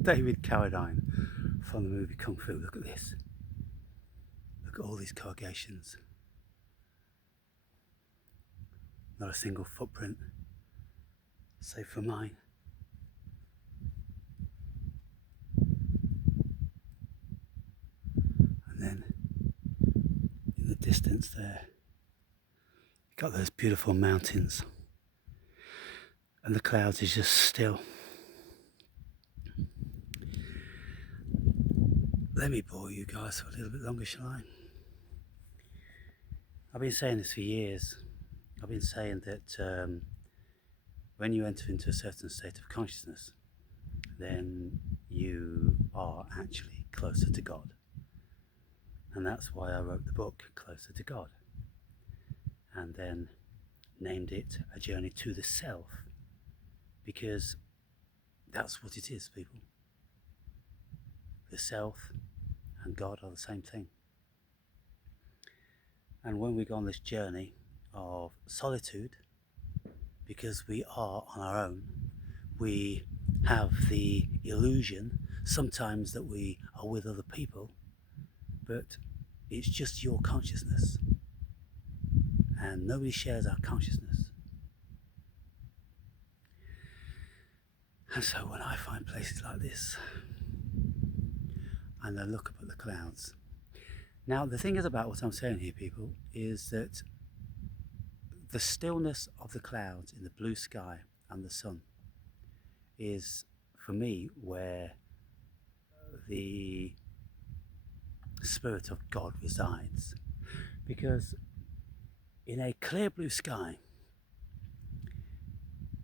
David Carradine from the movie Kung Fu. Look at this. Look at all these corrugations. Not a single footprint, save for mine. And then in the distance there, you've got those beautiful mountains. And the clouds is just still. Let me bore you guys for a little bit longer, shall I? I've been saying this for years. I've been saying that when you enter into a certain state of consciousness, then you are actually closer to God. And that's why I wrote the book, Closer to God. And then named it A Journey to the Self, because that's what it is, people. The self and God are the same thing. And when we go on this journey of solitude, because we are on our own, we have the illusion sometimes that we are with other people, but it's just your consciousness. And nobody shares our consciousness. And so when I find places like this, and I look up at the clouds. Now, the thing is about what I'm saying here, people, is that the stillness of the clouds in the blue sky and the sun is, for me, where the Spirit of God resides. Because in a clear blue sky,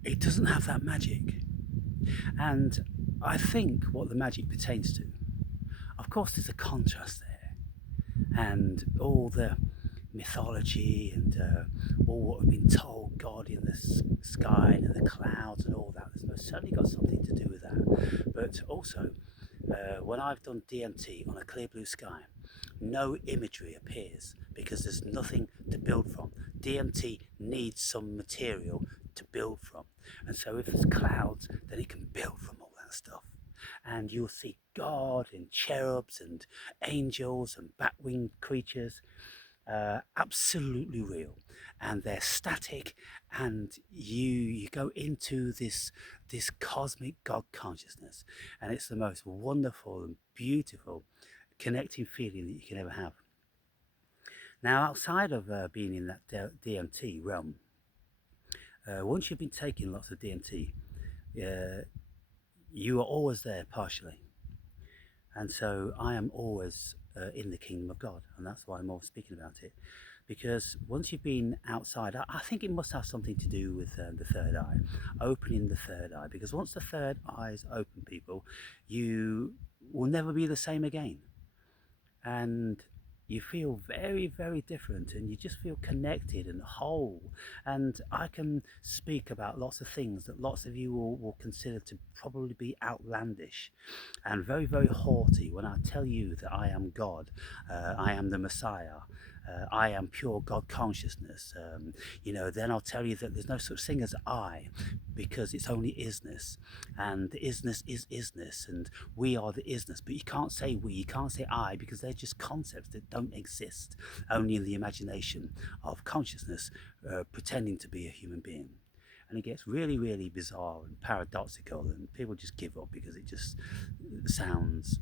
it doesn't have that magic. And I think what the magic pertains to, of course, there's a contrast there, and all the mythology and all what we've been told, God in the sky and in the clouds and all that, there's most certainly got something to do with that. But also, when I've done DMT on a clear blue sky, no imagery appears because there's nothing to build from. DMT needs some material to build from, and so if there's clouds, then it can build from all that stuff. And you'll see God and cherubs and angels and bat-winged creatures, absolutely real, and they're static, and you go into this cosmic God consciousness, and it's the most wonderful and beautiful connecting feeling that you can ever have. Now, outside of being in that DMT realm, once you've been taking lots of DMT, you are always there partially. And so I am always in the kingdom of God, and that's why I'm always speaking about it. Because once you've been outside, I think it must have something to do with the third eye, opening the third eye. Because once the third eye is open, people, you will never be the same again. And you feel very, very different, and you just feel connected and whole. And I can speak about lots of things that lots of you will consider to probably be outlandish and very, very haughty when I tell you that I am God, I am the Messiah, I am pure God consciousness. Then I'll tell you that there's no such thing as I, because it's only isness, and the isness is isness, and we are the isness. But you can't say we, you can't say I, because they're just concepts that don't exist, only in the imagination of consciousness pretending to be a human being. And it gets really, really bizarre and paradoxical, and people just give up because it just sounds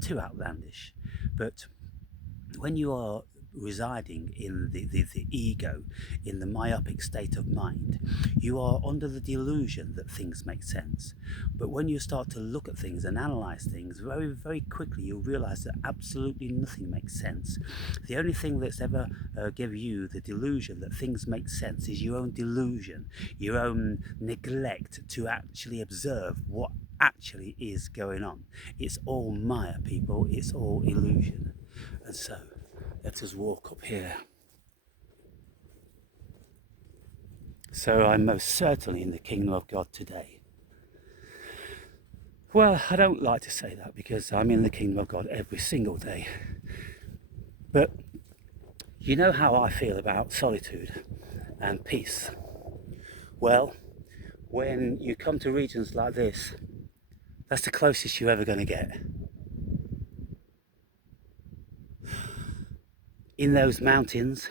too outlandish. But when you are residing in the ego, in the myopic state of mind, you are under the delusion that things make sense. But when you start to look at things and analyze things, very, very quickly you'll realize that absolutely nothing makes sense. The only thing that's ever given you the delusion that things make sense is your own delusion, your own neglect to actually observe what actually is going on. It's all Maya, people, it's all illusion. And so let us walk up here. So I'm most certainly in the kingdom of God today. Well, I don't like to say that because I'm in the kingdom of God every single day. But you know how I feel about solitude and peace. Well, when you come to regions like this, that's the closest you're ever going to get. In those mountains,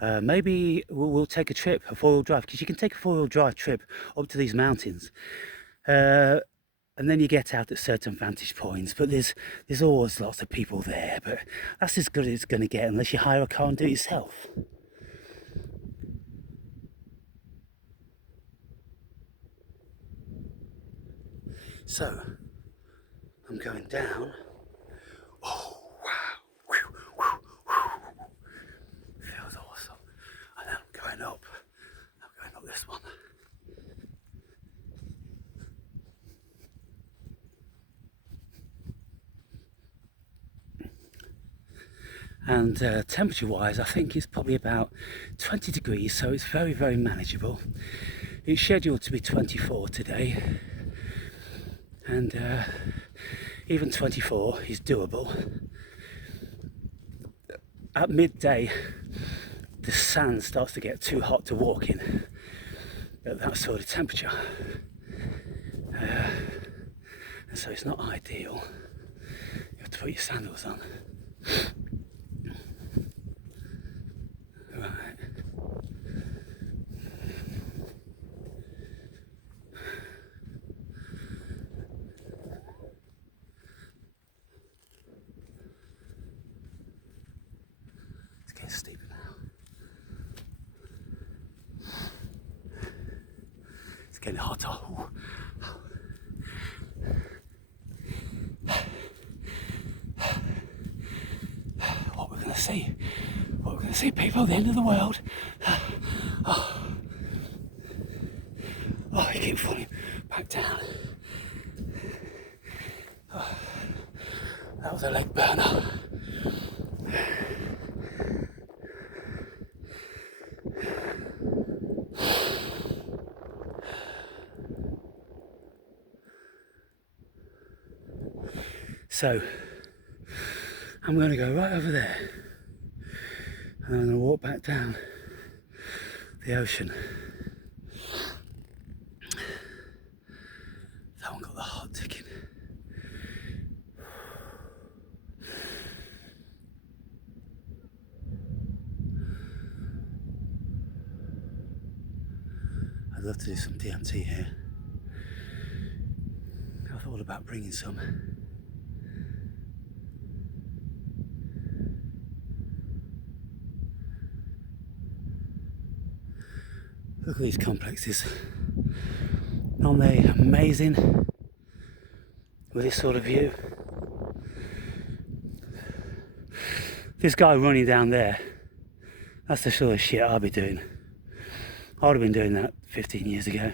maybe we'll take a trip, a four-wheel drive, because you can take a four-wheel drive trip up to these mountains. And then you get out at certain vantage points, but there's always lots of people there, but that's as good as it's going to get unless you hire a car and do it yourself. So, I'm going down. Oh, wow. Whew, whew, whew. Feels awesome. And then I'm going up. I'm going up this one. And temperature wise, I think it's probably about 20 degrees, so it's very, very manageable. It's scheduled to be 24 today, and even 24 is doable. At midday, the sand starts to get too hot to walk in at that sort of temperature, and so it's not ideal. You have to put your sandals on. Right. It's getting steeper now. It's getting hotter. Ooh. What we're going to see? What we're going to see, people, the end of the world. Oh, you keep falling back down. Oh, that was a leg burner. So, I'm going to go right over there, and I'm going to walk back down the ocean. That one got the heart ticking. I'd love to do some DMT here. I thought about bringing some. Look at these complexes. Aren't they amazing with this sort of view? This guy running down there, that's the sort of shit I'd be doing. I would have been doing that 15 years ago.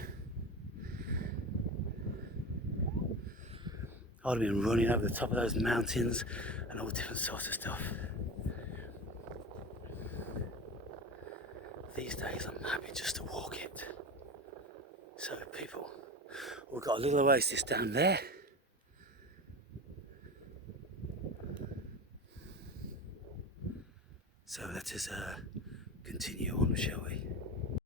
I would have been running over the top of those mountains and all different sorts of stuff. These days I'm happy just to walk it. So people, we've got a little oasis down there. So let us continue on, shall we?